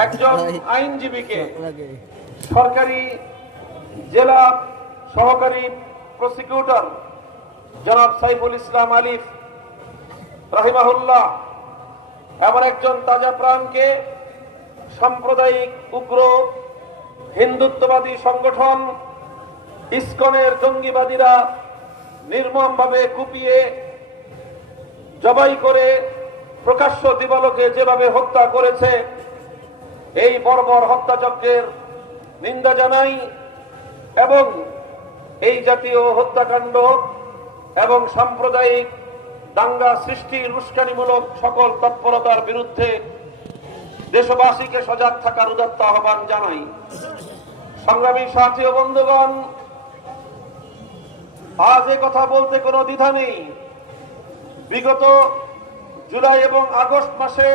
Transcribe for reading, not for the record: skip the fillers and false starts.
একজন আইনজীবীকে সরকারি জেলা সহকারী প্রসিকিউটর জনাব সাইফুল ইসলাম আলিফ রাহিমাহুল্লাহ এমন একজন তাজা প্রাণকে সাম্প্রদায়িক উগ্র হিন্দুত্ববাদী সংগঠন ইসকনের জঙ্গিবাদীরা নির্মমভাবে কুপিয়ে জবাই করে প্রকাশ্য দিবালোকে যেভাবে হত্যা করেছে, এই বর্বর হত্যাযজ্ঞের নিন্দা জানাই এবং এই জাতীয় হত্যাকাণ্ড এবং সাম্প্রদায়িক দাঙ্গা সৃষ্টির উস্কানিমূলক সকল তৎপরতার বিরুদ্ধে দেশবাসীকে সজাগ থাকার উদাত্ত আহ্বান জানাই। সংগ্রামী সাথী ও বন্ধুগণ, আজ এ কথা বলতে কোনো দ্বিধা নেই। বিগত জুলাই এবং আগস্ট মাসে